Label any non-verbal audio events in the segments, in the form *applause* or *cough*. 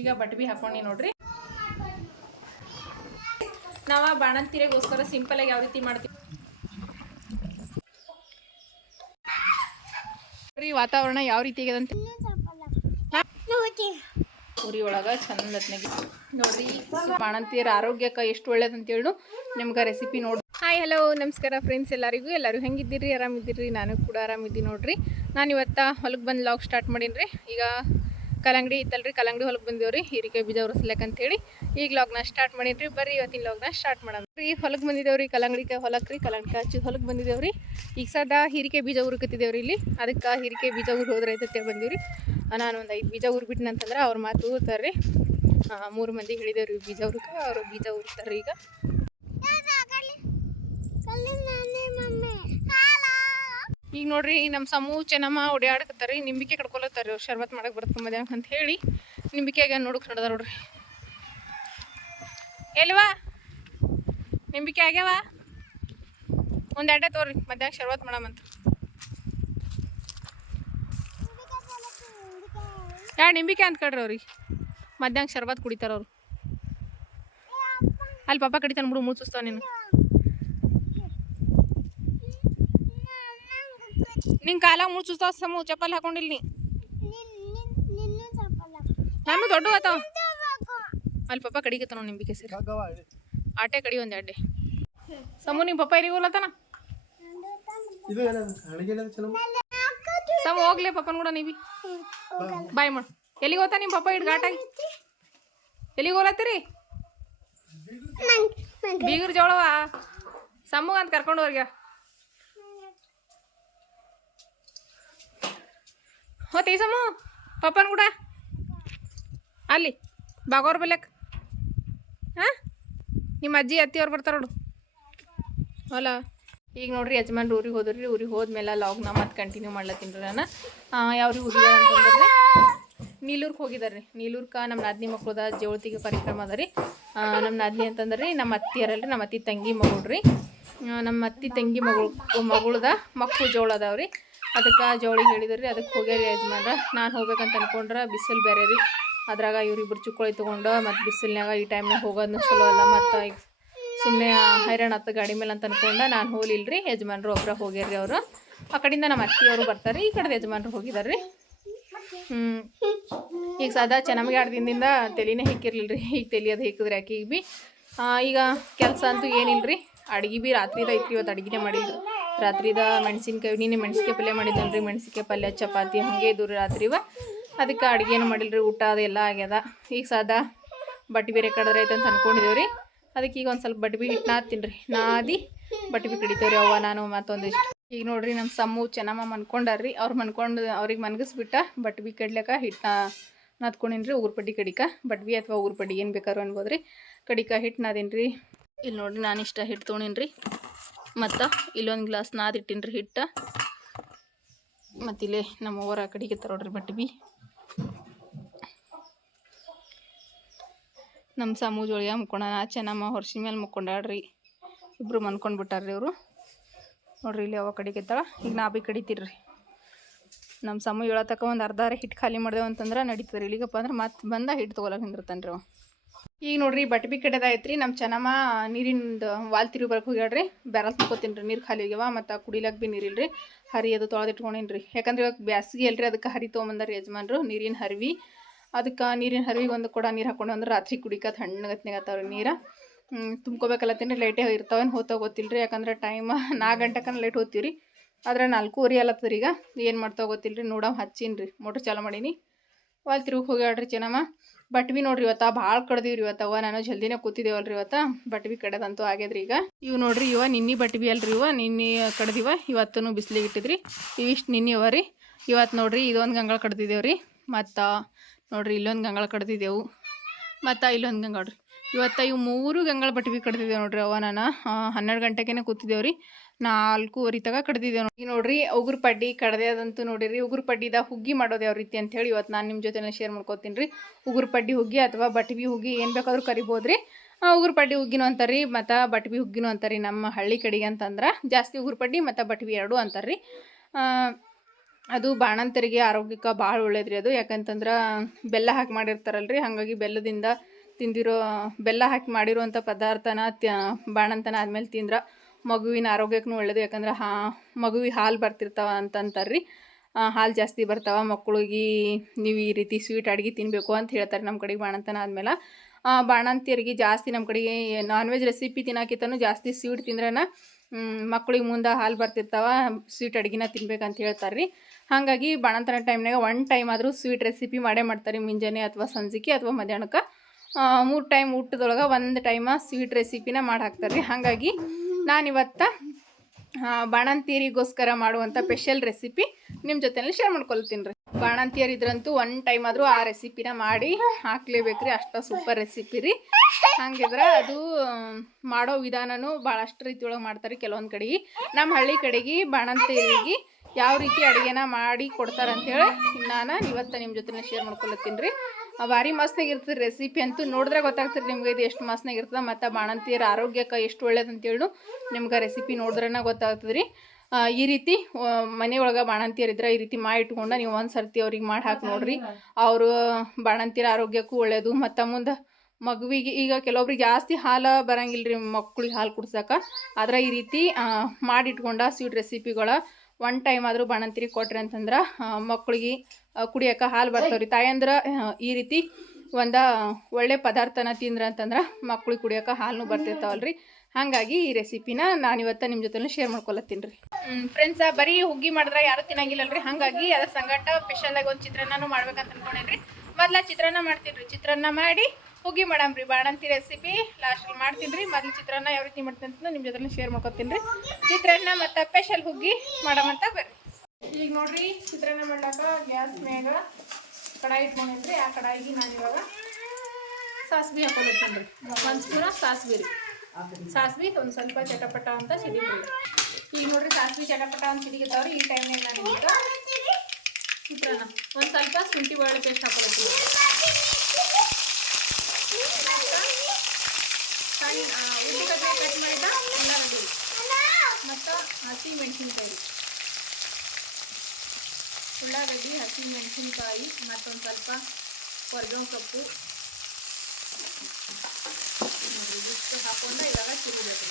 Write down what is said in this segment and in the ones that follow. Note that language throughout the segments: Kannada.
ಈಗ ಬಟ್ಬಿ ಹಾಕೊಂಡಿ ನೋಡ್ರಿ. ನಾವು ಬಾಣಂತಿರೆಗೋಸ್ಕರ ಸಿಂಪಲ್ ಆಗಿ ಯಾವ ರೀತಿ ಮಾಡ್ತೀವಿ? ರೀ, ವಾತಾವರಣ ಯಾವ ರೀತಿ ಅಂತ? ಉರಿ ಒಳಗೆ ಚಂದ ನೋಡ್ರಿ, ಬಾಣಂತಿಯರ ಆರೋಗ್ಯಕ್ಕೆ ಎಷ್ಟು ಒಳ್ಳೇದಂತೇಳಿ ನಿಮ್ಗೆ ರೆಸಿಪಿ ನೋಡಿ ಹಾಯ್ ಹಲೋ ನಮಸ್ಕಾರ ಫ್ರೆಂಡ್ಸ್ ಎಲ್ಲರಿಗೂ. ಎಲ್ಲರೂ ಹೆಂಗಿದ್ದೀರಿ? ಆರಾಮಿದ್ದೀರಿ? ನಾನು ಕೂಡ ಆರಾಮಿದ್ದೀನಿ ನೋಡ್ರಿ. ನಾನು ಇವತ್ತ ಹೊಲಕ್ಕೆ ಬಂದು ಲಾಗ್ ಸ್ಟಾರ್ಟ್ ಮಾಡೀನಿ ಈಗ ಕಲ್ಲಂಗಡಿ ಇತ್ತಲ್ರಿ, ಕಲ್ಲಂಗಡಿ ಹೊಲಕ್ಕೆ ಬಂದೇವ್ರಿ, ಹೀರಿಕಾಯಿ ಬೀಜ ಉರಿಸ್ಲಕ್ಕಂತೇಳಿ ಈಗ ಲಾಗ್ನ ಸ್ಟಾರ್ಟ್ ಮಾಡಿದ್ರಿ ಬರ್ರಿ ಇವತ್ತಿನ ಲಾಗ್ನ ಸ್ಟಾರ್ಟ್ ಮಾಡೋಣ. ರೀ ಹೊಲಕ್ಕೆ ಬಂದಿದ್ದೇವ್ರಿ ಕಲ್ಲಂಗಡಿಕಾಯಿ ಹೊಲಕ್ಕೆ ರೀ ಕಲ್ಲಂಗಡಿ ಹಚ್ಚಿದ ಹೊಲಕ್ಕೆ ಬಂದಿದ್ದೇವ್ರಿ ಈಗ ಸದಾ ಹೀರಿಕಾಯಿ ಬೀಜ ಉರುಕತ್ತಿದ್ದೇವ್ರಿ ಇಲ್ಲಿ. ಅದಕ್ಕೆ ಹೀರಿಕಾಯಿ ಬೀಜ ಉರಿ ಹೋದ್ರೆ ಐತೆ ಬಂದೀವ್ರಿ. ನಾನು ಒಂದು ಐದು ಬೀಜ ಉರ್ಬಿಟ್ನಂತಂದ್ರೆ ಅವ್ರ ಮಾತು ಊರ್ತಾರ್ರಿ ಮೂರು ಮಂದಿ ಹೇಳಿದೇವ್ರಿ ಬೀಜ ಉರ್ಕ, ಅವರು ಬೀಜ ಉರ್ತಾರೆ ಈಗ ಈಗ ನೋಡ್ರಿ ನಮ್ಮ ಸಮೂ ಚೆನ್ನಮ್ಮ ಓಡಾಡಕತ್ತಾರಿ ನಿಂಬಿಕೆ ಕಡ್ಕೊಲತ್ತಾರ ಅವ್ರು ಶರ್ಬತ್ ಮಾಡಕ್ಕೆ ಬರ್ತ ಮಧ್ಯಾಹ್ನ ಅಂತ ಹೇಳಿ ನಿಂಬಿಕೆಗೆ ನೋಡಕ್ಕೆ ನಡ್ದಾರ ನೋಡ್ರಿ. ಎಲ್ವಾ? ನಿಂಬಿಕೆ ಆಗ್ಯಾವ? ಒಂದು ಅಡ್ಡ ತೋರಿ ಮಧ್ಯಾಹ್ನ ಶರ್ಬತ್ ಮಾಡಮಂತ ಯಾ, ನಿಂಬಿಕೆ ಅಂತ ಕಡ್ರಿ ಅವ್ರಿಗೆ. ಮಧ್ಯಾಹ್ನ ಶರ್ಬತ್ ಕುಡಿತಾರ ಅವ್ರು. ಅಲ್ಲಿ ಪಾಪ ಕಡಿತಾನೆ ಬಿಡು ಮುಚ್ಚಿಸ್ತಾವ ನೀನು. ನಿಂಗೆ ಕಾಲಾಗ ಮುಚ್ಚಿಸ್ತಾವ ಸಮು ಚಪ್ಪಲ್ ಹಾಕೊಂಡಿಲ್ ನೀ. ನಾನು ದೊಡ್ಡ ಆತಾವ ಅಲ್ಲಿ ಪಪ್ಪ ಕಡಿಗತ್ತಾನ ನೋಡ್ ನಿಂಬಿಕೆ ಸೇರಿ ಆಟೆ ಕಡಿ ಒಂದು ಅಡ್ಡೆ ಸಮು ನಿಮ್ಮ ಪಪ್ಪ ಇದು ಸಮ ಹೋಗ್ಲಿ ಪಪ್ಪನ ಕೂಡ ನೀವಿ. ಬಾಯ್ ಮಾಡು. ಎಲ್ಲಿಗೆ ಹೋಗ್ತಾ ನಿಮ್ಮ ಪಪ್ಪ ಇಡ್ ಘಾಟಾಗಿ? ಎಲ್ಲಿಗೆ ಹೋಲತ್ತೀರಿ ಬೀಗರ್ ಜೋಳವ? ಸಮ್ಮಗ ಅಂತ ಕರ್ಕೊಂಡು ಹೋಗ್ಯ? ಹೋತಿ ತೀಸಮ್ಮ ಪಪ್ಪನ ಕೂಡ. ಅಲ್ಲಿ ಬಾಗೋರ್ ಬಲ್ಯಕ್. ಹಾಂ? ನಿಮ್ಮ ಅಜ್ಜಿ, ಅತ್ತಿಯವ್ರು ಬರ್ತಾರ ನೋಡು. ಅಲ್ಲ, ಈಗ ನೋಡ್ರಿ ಯಜಮಾನ್ರು ಊರಿಗೆ ಹೋದ್ರಿ. ಊರಿಗೆ ಹೋದ್ಮೇಲೆ ಲಾಗ್ನ ಮತ್ತೆ ಕಂಟಿನ್ಯೂ ಮಾಡ್ಲತ್ತೀನಿ ರೀ ನಾನು. ಯಾವ್ರಿಗೆ ಹೋಗಿದ್ದಾರೆ ಅಂತಂದ್ರೆ ನೀಲೂರ್ಗೆ ಹೋಗಿದ್ದಾರೆ ರೀ ನೀಲೂರ್ಕ ನಮ್ಮ ನಾದಿನಿ ಮಕ್ಕಳದ ಜೋಳತಿಗೆ ಕಾರ್ಯಕ್ರಮ ಅದ ರೀ. ನಮ್ಮ ನಾದಿನಿ ಅಂತಂದ್ರೆ ರೀ ನಮ್ಮ ಅತ್ತಿಯರಲ್ರಿ ನಮ್ಮ ಅತ್ತಿ ತಂಗಿ ಮಗಳು ರೀ ನಮ್ಮ ಅತ್ತಿ ತಂಗಿ ಮಗಳು, ಮಗಳದ ಮಕ್ಕಳು ಜೋಳ ಅದಾವ ರೀ ಅದಕ್ಕೆ ಜೋಳಿಗೆ ಹೇಳಿದ್ರಿ ಅದಕ್ಕೆ ಹೋಗ್ಯಾರಿ ಯಜಮಾನ್ರ? ನಾನು ಹೋಗ್ಬೇಕಂತ ಅನ್ಕೊಂಡ್ರೆ ಬಿಸಿಲು ಬೇರೆ ರೀ. ಅದ್ರಾಗ ಇವ್ರಿಬ್ರು ಚುಕ್ಕೋಳಿ ತೊಗೊಂಡು ಮತ್ತು ಬಿಸಿಲಿನಾಗ ಈ ಟೈಮ್ನಾಗ ಹೋಗೋದು ಚಲೋ ಅಲ್ಲ. ಮತ್ತು ಈಗ ಸುಮ್ಮನೆ ಹೈರಾಣ ಆತ ಗಾಡಿ ಮೇಲೆ ಅಂತ ಅನ್ಕೊಂಡ ನಾನು ಹೋಲಿಲ್ರಿ ಯಜಮಾನ್ರು ಒಬ್ಬರ ಹೋಗ್ಯಾರ್ರಿ ಅವರು. ಆ ಕಡೆಯಿಂದ ನಮ್ಮ ಅತ್ತಿಯವರು ಬರ್ತಾರೆ ಈ ಕಡೆ ಯಜಮಾನ್ರು ಹೋಗಿದ್ದಾರೆ ರೀ. ಹ್ಞೂ ಈಗ ಸದಾ ಚೆನ್ನಾಗಿ ಎರಡು ದಿನದಿಂದ ತಲೆನೇ ಹಿಕ್ಕಿರ್ಲಿಲ್ಲ ರೀ ಈಗ ತಲೆ ಅದು ಹಿಕ್ಕಿದ್ರೆ ಆಕಿಗೆ ಬಿ. ಆ, ಈಗ ಕೆಲಸ ಅಂತೂ ಏನಿಲ್ಲ ರೀ ಅಡುಗೆ ಭೀ ರಾತ್ರಿದ ಐತ್ರಿ ಇವತ್ತು ಅಡುಗೆನೇ ಮಾಡಿದ್ರು ರಾತ್ರಿದ ಮೆಣಸಿನ್ಕಾಯಿ, ನೀನು ಮೆಣಸಿನ್ಕಾಯಿ ಪಲ್ಯ ಮಾಡಿದ್ದಲ್ರಿ ಮೆಣಸಿನ್ಕಾಯಿ ಪಲ್ಯ, ಚಪಾತಿ, ಹಂಗೆ ಇದು ರೀ ರಾತ್ರಿವ ಅದಕ್ಕೆ ಅಡುಗೆನೂ ಮಾಡಿಲ್ರಿ, ಊಟ ಅದೆಲ್ಲ ಆಗ್ಯದ. ಈಗ ಸಾದಾ ಬಟ್ಟೆ ಬೇರೆ ಕಡದ್ರೆ ಐತೆ ಅಂತ ಅಂದ್ಕೊಂಡಿದ್ದೇವೆ ರೀ. ಅದಕ್ಕೆ ಈಗ ಒಂದು ಸ್ವಲ್ಪ ಬಟ್ಟೆ ಬಿ ಹಿಟ್ಟು ನಾದ್ತೀನಿ ರೀ. ನಾದಿ ಬಟ್ಟೆ ಬಿ ಕಡಿತೇವ್ರಿ ಅವ್ವ, ನಾನು ಮತ್ತೊಂದಿಷ್ಟು. ಈಗ ನೋಡ್ರಿ ನಮ್ಮ ಸಮ್ಮು ಚೆನ್ನಮ್ಮ ಮನ್ಕೊಂಡಾರ್ರಿ ಅವ್ರು ಮನ್ಕೊಂಡು, ಅವ್ರಿಗೆ ಮನ್ಗಿಸ್ಬಿಟ್ಟ ಬಟ್ಟೆ ಬಿ ಕಡ್ಲಕ್ಕ ಹಿಟ್ಟು ನಾದ್ಕೊಂಡಿನಿ ರೀ ಉಗುರು ಪಡ್ಡಿ ಕಡಿಕ. ಬಟ್ ಬಿ ಅಥವಾ ಪಡ್ಡಿ ಏನು ಬೇಕಾದ್ರು ಅನ್ಬೋದ್ರಿ. ರೀ ಕಡಿಕ ಹಿಟ್ಟು ನಾದಿನ್ರಿ ರೀ ಇಲ್ಲಿ ನೋಡ್ರಿ ನಾನು ಇಷ್ಟ ಹಿಟ್ಟು ತೊಗೊಂಡಿನಿ ರೀ ಮತ್ತು ಇಲ್ಲೊಂದು ಗ್ಲಾಸ್ ನಾದಿಟ್ಟಿನಿ ರೀ ಹಿಟ್ಟು. ಮತ್ತು ಇಲ್ಲೇ ನಮ್ಮ ಅವರ ಕಡೆಗೆ ತರೋಡ್ರಿ ಬಟ್ ಬಿ. ನಮ್ಮ ಸಮೂ ಜೋಳಿಯ ಮುಕ್ಕೊಂಡ ಚೆನ್ನಮ್ಮ ಹೊರ್ಸಿನ ಮೇಲೆ ಮುಕ್ಕೊಂಡಾಡ್ರಿ ಇಬ್ಬರು ಮನ್ಕೊಂಡ್ಬಿಟ್ಟಾರ್ರಿ ಅವರು. ನೋಡ್ರಿ ಇಲ್ಲಿ ಯಾವಾಗ ಕಡೆಗೆ ಈಗ ನಾ ಬಿ ಕಡಿತೀರ್ರಿ. ನಮ್ಮ ಸಮೂಹ ಏಳತಕ್ಕ ಒಂದು ಅರ್ಧ ಹಿಟ್ಟು ಖಾಲಿ ಮಾಡ್ದೇವು ಅಂತಂದ್ರೆ ನಡೀತದೆ ಇಲ್ಲಿಗಪ್ಪ ಅಂದ್ರೆ ಮತ್ತೆ ಬಂದ ಹಿಟ್ಟು ತೊಗೊಳಕ್ಕೆ ನಿಂದಿರ್ತಾನೆ ರೀ ಅವ ಈಗ ನೋಡ್ರಿ ಬಟ್ ಬಿ ಐತ್ರಿ ನಮ್ಮ ಚೆನ್ನಮ್ಮ ನೀರಿಂದು ವಾಲ್ ತಿರುಗಿ ಬರಕ್ಕೆ ಹೋಗ್ಯಾಡ್ರಿ ಬ್ಯಾರಲ್ ತುಂಬ್ಕೊತೀನಿ ರೀ ನೀರು ಖಾಲಿ ಆಗ್ಯಾವ ಮತ್ತು ಕುಡಿಲಕ್ಕೆ ಭೀ ನೀರಿಲ್ರಿ. ಹರಿ ಅದು ತೊಳೆದಿಟ್ಕೊಂಡಿನ್ರಿ. ಯಾಕಂದ್ರೆ ಇವಾಗ ಬ್ಯಾಸ್ಗೆ ಅಲ್ರಿ. ಅದಕ್ಕೆ ಹರಿ ತೊಗೊಂಬಂದಾರ ಯಜಮಾನ್ರು. ನೀರಿನ ಹರಿವಿ. ಅದಕ್ಕೆ ನೀರಿನ ಹರಿವಿಗೆ ಒಂದು ಕೊಡ ನೀರು ಹಾಕೊಂಡು ಅಂದ್ರೆ ರಾತ್ರಿ ಕುಡಿಕ ಹಣ್ಣು ಆತಾವ್ರಿ ನೀರು. ತುಂಬ್ಕೋಬೇಕಲ್ಲತ್ತೀನಿ ಲೈಟೇ ಇರ್ತಾವೇನು ಹೋತಾವ ಗೊತ್ತಿಲ್ಲ ರೀ ಯಾಕಂದ್ರೆ ಟೈಮ್ *laughs* ನಾಲ್ಕು ಗಂಟೆಕನ ಲೈಟ್ ಹೋಗ್ತೀವಿ ರೀ ಆದ್ರೆ ನಾಲ್ಕೂವರೆ ಅಲ್ಲತ್ತದ ಈಗ ಏನು ಮಾಡ್ತಾವ ಗೊತ್ತಿಲ್ಲ ರೀ ನೋಡೋ ಹಚ್ಚೀನಿ ರೀ ಮೋಟ್ರ್ ಚಾಲು ಮಾಡೀನಿ. ವಾಲ್ ತಿರುಗಿ ಹೋಗ್ಯಾಡ್ರಿ ಚೆನ್ನಮ್ಮ ಬಟ್ ಬಿ ನೋಡ್ರಿ ಇವತ್ತ ಭಾಳ ಕಡ್ದೀವ್ರಿ ಇವತ್ತು ಅವ ನಾನು ಜಲ್ದಿನೇ ಕೂತಿದ್ದೇವಲ್ರಿ ಇವತ್ತ. ಬಟ್ ಬಿ ಕಡೆದಂತೂ ಆಗ್ಯದ್ರಿ ಈಗ. ಇವು ನೋಡ್ರಿ ಇವ ನಿನ್ನೆ ಬಟ್ ಬಿ ಅಲ್ರಿ ಇವ. ನಿನ್ನೆ ಕಡ್ದಿವ. ಇವತ್ತೂ ಬಿಸಿಲಿಗೆ ಇಟ್ಟಿದ್ರಿ. ಇವಿಷ್ಟು ನಿನ್ನೆ ಅವ ರೀ ಇವತ್ತು ನೋಡ್ರಿ ಇದೊಂದು ಗಂಗಳ ಕಡ್ದಿದ್ದೇವ್ರಿ. ಮತ್ತು ನೋಡ್ರಿ ಇಲ್ಲೊಂದು ಗಂಗಳ ಕಡ್ದಿದ್ದೆವು. ಮತ್ತು ಇಲ್ಲೊಂದು ಗಂಗಾಡ್ರಿ ಇವತ್ತು ಇವು ಮೂರು ಗಂಗಳ ಬಟ್ಟೆ ಬಿ ಕಡ್ದಿದ್ದೇವೆ ನೋಡ್ರಿ ಅವ ನಾನು. ಹನ್ನೆರಡು ಗಂಟೆಗೆ ಕೂತಿದ್ದೇವೆ ರೀ ನಾಲ್ಕೂವರೆ ತಗ ಕಡ್ದಿದ್ದೇವೆ ನೋಡಿ ನೋಡ್ರಿ, ಉಗುರು ಪಡ್ಡಿ ಕಡ್ದೇದಂತೂ ನೋಡಿರಿ. ಉಗುರು ಪಡ್ಡಿದ ಹುಗ್ಗಿ ಮಾಡೋದು ಯಾವ ರೀತಿ ಅಂತ ಹೇಳಿ ಇವತ್ತು ನಾನು ನಿಮ್ಮ ಜೊತೆ ಶೇರ್ ಮಾಡ್ಕೋತೀನಿ ರೀ ಉಗುರು ಪಡ್ಡಿ ಹುಗ್ಗಿ ಅಥವಾ ಬಟ್ಬಿ ಹುಗ್ಗಿ ಏನು ಬೇಕಾದ್ರೂ ಕರಿಬೋದು ರೀ ಉಗುರು ಪಡ್ಡಿ ಹುಗ್ಗಿನೂ ಅಂತಾರೆ ರೀ ಮತ್ತು ಬಟ್ಬಿ ಹುಗ್ಗಿನೂ ಅಂತಾರೆ ರೀ ನಮ್ಮ ಹಳ್ಳಿ ಕಡೆಗೆ ಅಂತಂದ್ರೆ ಜಾಸ್ತಿ ಉಗುರು ಪಡ್ಡಿ ಮತ್ತು ಬಟ್ಬಿ ಎರಡೂ ಅಂತಾರೆ ರೀ ಅದು ಬಾಣಂತರಿಗೆ ಆರೋಗ್ಯಕ್ಕೆ ಭಾಳ ಒಳ್ಳೇದ್ರಿ ಅದು. ಯಾಕಂತಂದ್ರೆ ಬೆಲ್ಲ ಹಾಕಿ ಮಾಡಿರ್ತಾರಲ್ರಿ. ಹಾಗಾಗಿ ಬೆಲ್ಲದಿಂದ ತಿಂದಿರೋ, ಬೆಲ್ಲ ಹಾಕಿ ಮಾಡಿರುವಂಥ ಪದಾರ್ಥನ ಬಾಣಂತನ ಆದಮೇಲೆ ತಿಂದ್ರೆ ಮಗುವಿನ ಆರೋಗ್ಯಕ್ಕೂ ಒಳ್ಳೇದು. ಯಾಕಂದ್ರೆ ಹಾ ಮಗುವಿಗೆ ಹಾಲು ಬರ್ತಿರ್ತಾವ ಅಂತಂತಾರ್ರಿ. ಹಾಲು ಜಾಸ್ತಿ ಬರ್ತಾವ. ಮಕ್ಕಳಿಗೆ ನೀವು ಈ ರೀತಿ ಸ್ವೀಟ್ ಅಡುಗೆ ತಿನ್ನಬೇಕು ಅಂತ ಹೇಳ್ತಾರೆ ನಮ್ಮ ಕಡೆಗೆ ಬಾಣಂತನ ಆದಮೇಲೆ. ಬಾಣಂತಿಯರಿಗೆ ಜಾಸ್ತಿ ನಮ್ಮ ಕಡೆಗೆ ನಾನ್ ವೆಜ್ ರೆಸಿಪಿ ತಿನ್ನೋಕ್ಕಿಂತನೂ ಜಾಸ್ತಿ ಸ್ವೀಟ್ ತಿಂದ್ರನ ಮಕ್ಕಳಿಗೆ ಮುಂದೆ ಹಾಲು ಬರ್ತಿರ್ತಾವ, ಸ್ವೀಟ್ ಅಡುಗೆನ ತಿನ್ಬೇಕಂತ ಹೇಳ್ತಾರೆ ರೀ ಹಾಗಾಗಿ ಬಾಣಂತನ ಟೈಮ್ನಾಗ ಒನ್ ಟೈಮ್ ಆದರೂ ಸ್ವೀಟ್ ರೆಸಿಪಿ ಮಾಡೇ ಮಾಡ್ತಾರೆ ಮುಂಜಾನೆ ಅಥವಾ ಸಂಜಿಕೆ ಅಥವಾ ಮಧ್ಯಾಹ್ನಕ್ಕೆ. ಮೂರು ಟೈಮ್ ಊಟದೊಳಗೆ ಒಂದು ಟೈಮ ಸ್ವೀಟ್ ರೆಸಿಪಿನ ಮಾಡಿ ಹಾಕ್ತಾರೆ. ರೀ ಹಾಗಾಗಿ ನಾನಿವತ್ತು ಬಾಣಂತಿಯರಿಗೋಸ್ಕರ ಮಾಡುವಂಥ ಸ್ಪೆಷಲ್ ರೆಸಿಪಿ ನಿಮ್ಮ ಜೊತೆಯಲ್ಲಿ ಶೇರ್ ಮಾಡ್ಕೊಳ್ತೀನಿ ರೀ. ಬಾಣಂತಿಯರು ಇದ್ರಂತೂ ಒನ್ ಟೈಮ್ ಆದರೂ ಆ ರೆಸಿಪಿನ ಮಾಡಿ ಹಾಕ್ಲೇಬೇಕು ರೀ ಅಷ್ಟು ಸೂಪರ್ ರೆಸಿಪಿ ರೀ. ಹಂಗಿದ್ರೆ ಅದು ಮಾಡೋ ವಿಧಾನನೂ ಭಾಳಷ್ಟು ರೀತಿಯೊಳಗೆ ಮಾಡ್ತಾರೆ ಕೆಲವೊಂದು ಕಡೆಗೆ. ನಮ್ಮ ಹಳ್ಳಿ ಕಡೆಗೆ ಬಾಣಂತಿಯರಿಗೆ ಯಾವ ರೀತಿ ಅಡುಗೆನ ಮಾಡಿ ಕೊಡ್ತಾರಂತೇಳಿ ನಾನು ಇವತ್ತು ನಿಮ್ಮ ಜೊತೆ ಶೇರ್ ಮಾಡ್ಕೊಳತ್ತೀನಿ ರೀ. ಭಾರಿ ಮಸ್ತಾಗಿರ್ತದೆ ರೆಸಿಪಿ ಅಂತೂ ನೋಡಿದ್ರೆ ಗೊತ್ತಾಗ್ತದೆ ನಿಮ್ಗೆ ಇದು ಎಷ್ಟು ಮಸ್ತಾಗಿರ್ತದೆ ಮತ್ತು ಬಾಣಂತಿಯರ ಆರೋಗ್ಯಕ್ಕೆ ಎಷ್ಟು ಒಳ್ಳೇದಂತೇಳಿ ನಿಮ್ಗೆ ರೆಸಿಪಿ ನೋಡಿದ್ರೆ ಗೊತ್ತಾಗ್ತದೆ ರೀ. ಈ ರೀತಿ ಮನೆಯೊಳಗೆ ಬಾಣಂತಿಯರಿದ್ರೆ ಈ ರೀತಿ ಮಾಡಿ ಇಟ್ಕೊಂಡು ನೀವು ಒಂದು ಸರ್ತಿ ಅವ್ರಿಗೆ ಮಾಡಿ ಹಾಕಿ ನೋಡ್ರಿ. ಅವರು ಬಾಣಂತಿಯರ ಆರೋಗ್ಯಕ್ಕೂ ಒಳ್ಳೆಯದು ಮತ್ತು ಮುಂದೆ ಮಗುವಿಗೆ ಈಗ ಕೆಲವೊಬ್ರಿಗೆ ಜಾಸ್ತಿ ಹಾಲು ಬರಂಗಿಲ್ಲ ರೀ ಮಕ್ಕಳಿಗೆ ಹಾಲು ಕುಡ್ಸಕ್ಕೆ ಆದ್ರೆ ಈ ರೀತಿ ಮಾಡಿಟ್ಕೊಂಡ ಸ್ವೀಟ್ ರೆಸಿಪಿಗಳ ಒನ್ ಟೈಮ್ ಆದರೂ ಬಾಣಂತಿರಿ ಕೊಟ್ರಿ ಅಂತಂದ್ರೆ ಮಕ್ಳಿಗೆ ಕುಡಿಯೋಕೆ ಹಾಲು ಬರ್ತಾವ್ರಿ ತಾಯಂದ್ರ ಈ ರೀತಿ ಒಂದು ಒಳ್ಳೆ ಪದಾರ್ಥನ ತಿಂದ್ರೆ ಅಂತಂದ್ರೆ ಮಕ್ಳಿಗೆ ಕುಡಿಯೋಕೆ ಹಾಲು ಬರ್ತಿರ್ತಾವಲ್ರಿ. ಹಾಗಾಗಿ ಈ ರೆಸಿಪಿನ ನಾನು ಇವತ್ತು ನಿಮ್ಮ ಜೊತೆ ಶೇರ್ ಮಾಡ್ಕೊಳತ್ತೀನಿ ರೀ. ಫ್ರೆಂಡ್ಸ ಬರೀ ಹುಗ್ಗಿ ಮಾಡಿದ್ರೆ ಯಾರು ತಿನ್ನಂಗಿಲ್ಲಲ್ರಿ. ಹಾಗಾಗಿ ಅದ್ರ ಸಂಗಟ ಸ್ಪೆಷಲ್ ಆಗಿ ಒಂದು ಚಿತ್ರಾನ್ನನೂ ಮಾಡ್ಬೇಕಂತ ಅನ್ಕೊಂಡೇನ್ರಿ. ಮೊದ್ಲ ಚಿತ್ರಾನ್ನ ಮಾಡ್ತೀನಿ ರೀ ಚಿತ್ರಾನ್ನ ಮಾಡಿ ಹುಗ್ಗಿ ಮಾಡಮ್ರಿ ಬಾಣಂತಿ ರೆಸಿಪಿ ಲಾಸ್ಟಲ್ಲಿ ಮಾಡ್ತೀನಿ ರೀ ಮೊದಲು ಚಿತ್ರಾನ್ನ ಯಾವ ರೀತಿ ಮಾಡ್ತೀನಿ ಅಂತ ನಿಮ್ಮ ಜೊತೆ ಶೇರ್ ಮಾಡ್ಕೊತೀನಿ ರೀ. ಚಿತ್ರಾನ್ನ ಮತ್ತು ಸ್ಪೆಷಲ್ ಹುಗ್ಗಿ ಮಾಡಮಂತ ಬರ್ರಿ. ಈಗ ನೋಡ್ರಿ, ಚಿತ್ರಾನ್ನ ಮಾಡ್ಲಾಕ ಗ್ಯಾಸ್ ಮ್ಯಾಗ ಕಡಾಯಿ ಇಟ್ಕೊಂಡಿದ್ರಿ. ಆ ಕಡಾಯಿಗೆ ನಾನು ಇವಾಗ ಸಾಸ್ವಿ ಹಾಕೊಂಡಿರ್ತೀನಿ ರೀ. ಒಂದು ಸ್ಪೂನ ಸಾಸ್ವಿ ರೀ. ಸಾಸ್ವಿ, ಒಂದು ಸ್ವಲ್ಪ ಚಟಪಟ ಅಂತ ಸಿಡಿದ್ರಿ ಈಗ ನೋಡ್ರಿ, ಸಾಸ್ವಿ, ಚಟಪಟ ಅಂತ ಸಿಡಿಗತ್ತಾವ್ರಿ ಈ ಟೈಮ್ನಾಗ ನಾನು ಈಗ ಚಿತ್ರಾನ್ನ. ಒಂದು ಸ್ವಲ್ಪ ಶುಂಠಿ ಬೆಳ್ಳುಳ್ಳಿ ಪೇಸ್ಟ್ ಹಾಕೊಳತ್ತೀನಿ ಸಣ್ಣ ಉಳ್ಳಿಗಡ್ಡೆ ಕಟ್ ಮಾಡಿದ ಉಳ್ಳಾಗಡ್ಡಿ. ಮತ್ತು ಹಸಿ ಮೆಣಸಿನಕಾಯಿ. ಉಳ್ಳಾಗಡ್ಡಿ, ಹಸಿ ಮೆಣಸಿನಕಾಯಿ, ಮತ್ತೊಂದು ಸ್ವಲ್ಪ ಕೊರ್ಗಮ್ ಸೊಪ್ಪು. ಇಷ್ಟು ಹಾಕೊಂಡು ಇವಾಗ ತಿರುಗಬೇಕು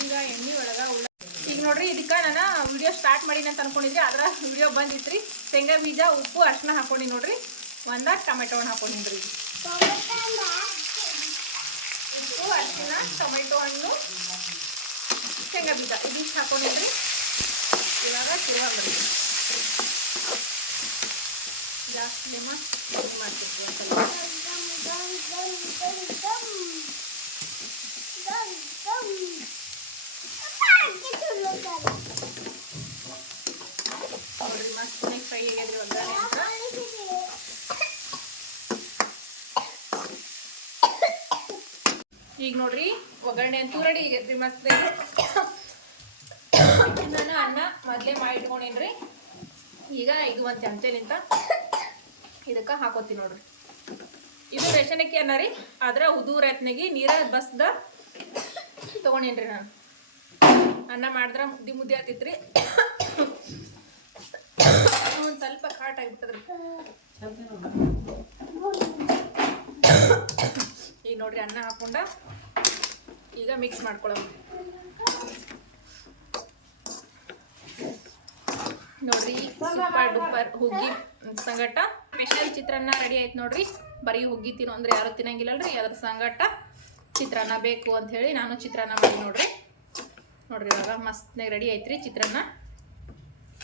ಈಗ ಎಣ್ಣೆ ಒಳಗೆ ಉಳ್ಳ, ಈಗ ನೋಡ್ರಿ, ಇದಕ್ಕೆ ನಾನು ವಿಡಿಯೋ ಸ್ಟಾರ್ಟ್ ಮಾಡೀನಿ ಅಂತ ಅನ್ಕೊಂಡಿದ್ದೆ ಅದ್ರ ವಿಡಿಯೋ ಬಂದಿತ್ತು ರೀ ಶೇಂಗಾ ಬೀಜ, ಉಪ್ಪು ಅರ್ಶಿನ ಹಾಕೊಂಡಿ ನೋಡ್ರಿ. ಒಂದ ಟೊಮೆಟೊ ಹಣ್ಣು ಹಾಕೊಂಡಿನ್ರಿ ಉಪ್ಪು ಅರ್ಶಿನ ಟೊಮೆಟೊ ಹಣ್ಣು ಶೇಂಗಾ ಬೀಜ ಇದಿಷ್ಟು ಹಾಕೊಂಡಿದ್ರಿ ಇವಾಗ ತಿರುವಾಗ್ರಿ ಜಾಸ್ತಿ ಲೇಮ ಮಾಡ್ತಿರ್ತೀವಿ ಒಂದ್ಸಲ ಈಗ ನೋಡ್ರಿ, ಒಗ್ಗರಣೆ ಅಂತೂ ರೆಡಿ ಆಗೈತ್ರಿ ಮಸ್ತ್ ನಾನು ಅನ್ನ ಮೊದಲೇ ಮಾಡಿ ಇಟ್ಕೊಂಡೇನ್ರಿ. ಈಗ ಇದು ಒಂದು ಚಮಚಲಿಂತ ಇದಕ್ಕೆ ಹಾಕೋತೀನಿ ನೋಡ್ರಿ. ಇದು ರೇಷನ್ ಅಕ್ಕಿ ಅನ್ನ ರೀ. ಆದ್ರೆ ಉದೂರ ಎತ್ನಾಗಿ ನೀರ ಬಸ್ದ ತೊಗೊಂಡೇನ್ರಿ ನಾನು. ಅನ್ನ ಮಾಡಿದ್ರೆ ಮುದ್ದೆ ಮುದ್ದೆ ಆಗ್ತಿತ್ರಿ ಒಂದು ಸ್ವಲ್ಪ ಖಾಟ್ ಆಗಿಬಿಟ್ಟದ್ರಿ. ಈಗ ನೋಡ್ರಿ ಅನ್ನ ಹಾಕೊಂಡ ಈಗ ಮಿಕ್ಸ್ ಮಾಡ್ಕೊಳ್ಳೋಣ ನೋಡ್ರಿ ಸೂಪರ್ ಡೂಪರ್ ಹುಗ್ಗಿ ಸಂಗಟ ಸ್ಪೆಷಲ್ ಚಿತ್ರಾನ್ನ ರೆಡಿ ಆಯ್ತು ನೋಡ್ರಿ. ಬರೀ ಹುಗ್ಗಿ ತಿನ್ನೋ ಅಂದ್ರೆ ಯಾರು ತಿನ್ನಂಗಿಲ್ಲಲ್ರಿ, ಅದ್ರ ಸಂಗಟ ಚಿತ್ರಾನ್ನ ಬೇಕು ಅಂತ ಹೇಳಿ ನಾನು ಚಿತ್ರಾನ್ನ ಮಾಡಿ ನೋಡ್ರಿ. ನೋಡ್ರಿ ಇವಾಗ ಮಸ್ತ್ನಾಗ ರೆಡಿ ಐತ್ರಿ ಚಿತ್ರಾನ್ನ.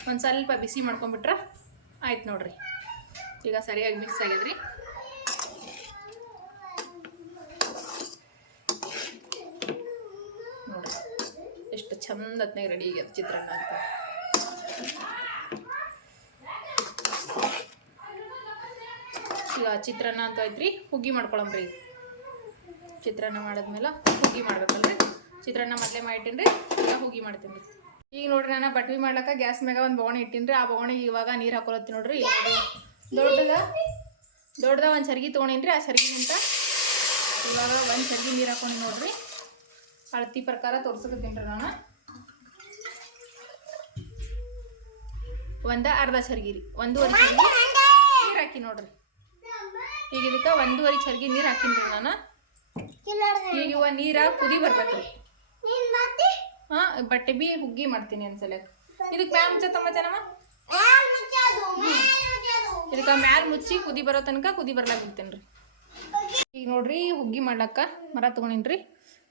ಒಂದು ಸ್ವಲ್ಪ ಬಿಸಿ ಮಾಡ್ಕೊಂಬಿಟ್ರೆ ಆಯ್ತು ನೋಡ್ರಿ. ಈಗ ಸರಿಯಾಗಿ ಮಿಕ್ಸ್ ಆಗ್ಯದ್ರಿ ನೋಡ್ರಿ ಚಂದತ್ನಾಗ ರೆಡಿ ಆಗ್ಯದ ಚಿತ್ರಾನ್ನ ಅಂತ. ಈಗ ಚಿತ್ರಾನ್ನ ಅಂತ ಐತ್ರಿ, ಹುಗ್ಗಿ ಮಾಡ್ಕೊಳಂಬ್ರಿ ಚಿತ್ರಾನ್ನ ಮಾಡಿದ್ಮೇಲೆ ಹುಗ್ಗಿ ಮಾಡ್ಬೇಕಲ್ರಿ. ಚಿತ್ರಾನ್ನ ಮೊದಲೇ ಮಾಡಿಟ್ಟಿನ್ರಿ, ಈಗ ಹುಗ್ಗಿ ಮಾಡ್ತೀನಿ ಈಗ ನೋಡ್ರಿ ನಾನು ಬಟ್ವಿ ಮಾಡ್ಲಕ್ಕ ಗ್ಯಾಸ್ ಮ್ಯಾಗ ಒಂದು ಬೋಣೆ ಇಟ್ಟಿನ್ರಿ. ಆ ಬೊಗಣಿಗೆ ಇವಾಗ ನೀರು ಹಾಕೊಳತ್ತಿ ನೋಡ್ರಿ. ದೊಡ್ಡದ ದೊಡ್ಡದ ಒಂದು ಸರ್ಗಿ ತೊಗೊಂಡೇನ್ರಿ. ಆ ಸರ್ಗಿಗಿಂತ ಇವಾಗ ಒಂದು ಸರ್ಗಿ ನೀರು ಹಾಕೊಂಡಿ ನೋಡ್ರಿ. ಅಳತಿ ಪ್ರಕಾರ ತೋರ್ಸಕತ್ತೀನಿ ನಾನು. ಒಂದ ಅರ್ಧ ಚರ್ಗಿರಿ. ಒಂದೂವರೆ ಚರ್ಗಿ ನೀರು ಹಾಕಿ ನೋಡ್ರಿ. ಈಗ ಇದಕ್ಕೆ ಒಂದೂವರೆ ಚರ್ಗಿ ನೀರು ಹಾಕಿನ್ರಿ ನಾನು. ಈಗ ಇವ ನೀರ ಕುದಿ ಬರ್ಬೇಕ್ರಿ. ಹಾ ಬಟ್ಟೆ ಬಿ ಹುಗ್ಗಿ ಮಾಡ್ತೀನಿ ಅನ್ಸಲಕ್ ಇದಕ್ಕೆ ಮ್ಯಾಲ್ ಮುಚ್ಚತ್ತಮ್ಮ ಚೆನ್ನಮ್ಮ ಇದಕ್ಕೆ ಮ್ಯಾಲ್ ಮುಚ್ಚಿ ಕುದಿ ಬರೋ ತನಕ ಕುದಿ ಬರ್ಲಾಕ್ ಬಿಡ್ತೇನ್ರಿ ಈಗ ನೋಡ್ರಿ ಹುಗ್ಗಿ ಮಾಡ್ಲಕ್ಕ ಮರ ತಗೊಂಡಿನ್ರಿ.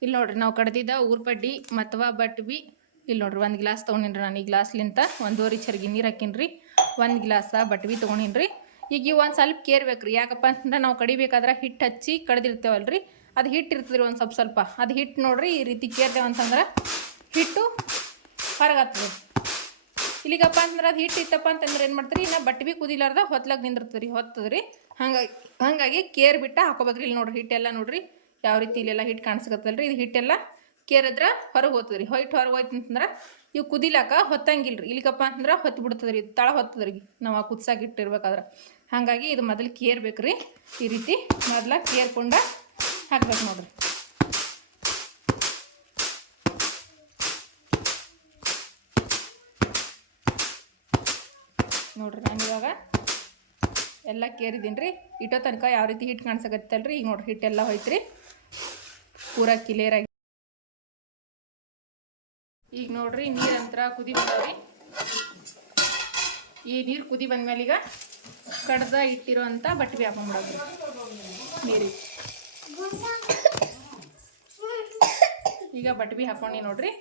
ಇಲ್ಲಿ ನೋಡ್ರಿ ನಾವು ಕಡ್ದಿದ್ದ ಊರ್ಪಡ್ಡಿ ಮತ್ವಾ ಬಟ್ ಬಿ ಇಲ್ಲಿ ನೋಡ್ರಿ ಒಂದು ಗ್ಲಾಸ್ ತೊಗೊಂಡಿನ್ರಿ ನಾನು ಈ ಗ್ಲಾಸ್ಲಿಂತ. ಒಂದೂವರೆ ಚರ್ಗಿ ನೀರು ಹಾಕಿನ್ರಿ. ಒಂದು ಗ್ಲಾಸ ಬಟ್ವಿ ತೊಗೊಂಡಿನ್ರಿ. ಈಗ ಈ ಒಂದು ಸ್ವಲ್ಪ ಕೇರ್ಬೇಕ್ರಿ ಯಾಕಪ್ಪ ಅಂತಂದ್ರೆ ನಾವು ಕಡಿಬೇಕಾದ್ರೆ ಹಿಟ್ಟು ಹಚ್ಚಿ ಕಡ್ದಿರ್ತೇವಲ್ರಿ. ಅದು ಹಿಟ್ಟು ಇರ್ತದ್ರಿ ಒಂದು ಸ್ವಲ್ಪ ಸ್ವಲ್ಪ. ಅದು ಹಿಟ್ಟು ನೋಡ್ರಿ ಈ ರೀತಿ ಅಂತಂದ್ರೆ ಹಿಟ್ಟು ಹೊರಗಾಗ್ತದೆ ಇಲ್ಲಿಗಪ್ಪ ಅಂತಂದ್ರೆ ಅದು ಹಿಟ್ಟು ಇತ್ತಪ್ಪ ಅಂತಂದ್ರೆ ಏನು ಮಾಡ್ತೀರಿ ಇನ್ನು ಬಟ್ಟೆ ಬಿ ಕುದಿಲಾರ್ದ ಹೊತ್ಲಾಗ ನಿಂದಿರ್ತದೆ ರೀ ಹೊತ್ತದ್ರಿ. ಹಂಗಾಗಿ, ಹಾಗಾಗಿ ಕೇರ್ ಬಿಟ್ಟು ಹಾಕೋಬೇಕ್ರಿ. ಇಲ್ಲಿ ನೋಡ್ರಿ ಹಿಟ್ಟೆಲ್ಲ ನೋಡ್ರಿ. ಯಾವ ರೀತಿ ಇಲ್ಲೆಲ್ಲ ಹಿಟ್ಟು ಕಾಣಿಸ್ಕತ್ತಲ್ರಿ. ಇದು ಹಿಟ್ಟೆಲ್ಲ ಕೇರಿದ್ರೆ ಹೊರಗೆ ಹೋಗ್ತದ್ರಿ. ರೀ ಹೊಯ್ಟ್ ಹೊರಗೆ ಹೋಯ್ತು ಅಂತಂದ್ರೆ ಇವು ಕುದಿಲಾಕ ಹೊತ್ತಂಗಿಲ್ಲ ರೀ ಇಲ್ಲಿಗಪ್ಪ ಅಂತಂದ್ರೆ ಹೊತ್ತು ಬಿಡ್ತದ್ರಿ. ರೀ ತಳ ಹೊತ್ತದ್ರಿ. ರೀ ನಾವು ಆ ಇಟ್ಟಿರ್ಬೇಕಾದ್ರೆ. ಹಾಗಾಗಿ ಇದು ಮೊದಲು ಕೇರ್ಬೇಕು ರೀ ಈ ರೀತಿ ಮೊದಲ ಕೇರ್ಕೊಂಡ ಹಾಕ್ಬೇಕು ನೋಡ್ರಿ. ನೋಡ್ರಿ ನಾನು ಇವಾಗ ಎಲ್ಲ ಕೇರಿದ್ದೀನಿ ರೀ ಇಟ್ಟೋ ತನಕ ಯಾವ ರೀತಿ ಹಿಟ್ಟು ಕಾಣಿಸಕತ್ತಲ್ರಿ. ಈಗ ನೋಡ್ರಿ ಹಿಟ್ಟೆಲ್ಲ ಹೋಯ್ತ್ರಿ. ಪೂರ ಕ್ಲಿಯರಾಗಿ ನೋಡ್ರಿ ನೀರಂತ್ರ ಕುದಿ ಬಂದವ್ರಿ. ಈ ನೀರು ಕುದಿ ಬಂದ್ಮೇಲೆ ಈಗ ಕಡ್ದ ಇಟ್ಟಿರೋ ಅಂತ ಬಟ್ಟೆ ಹಾಕೊಂಡ್ಬಿಡೋದ್ರಿ. ನೀರಿಗೆ ಈಗ ಬಟ್ಬಿ ಹಾಕೊಂಡಿ ನೋಡ್ರಿ.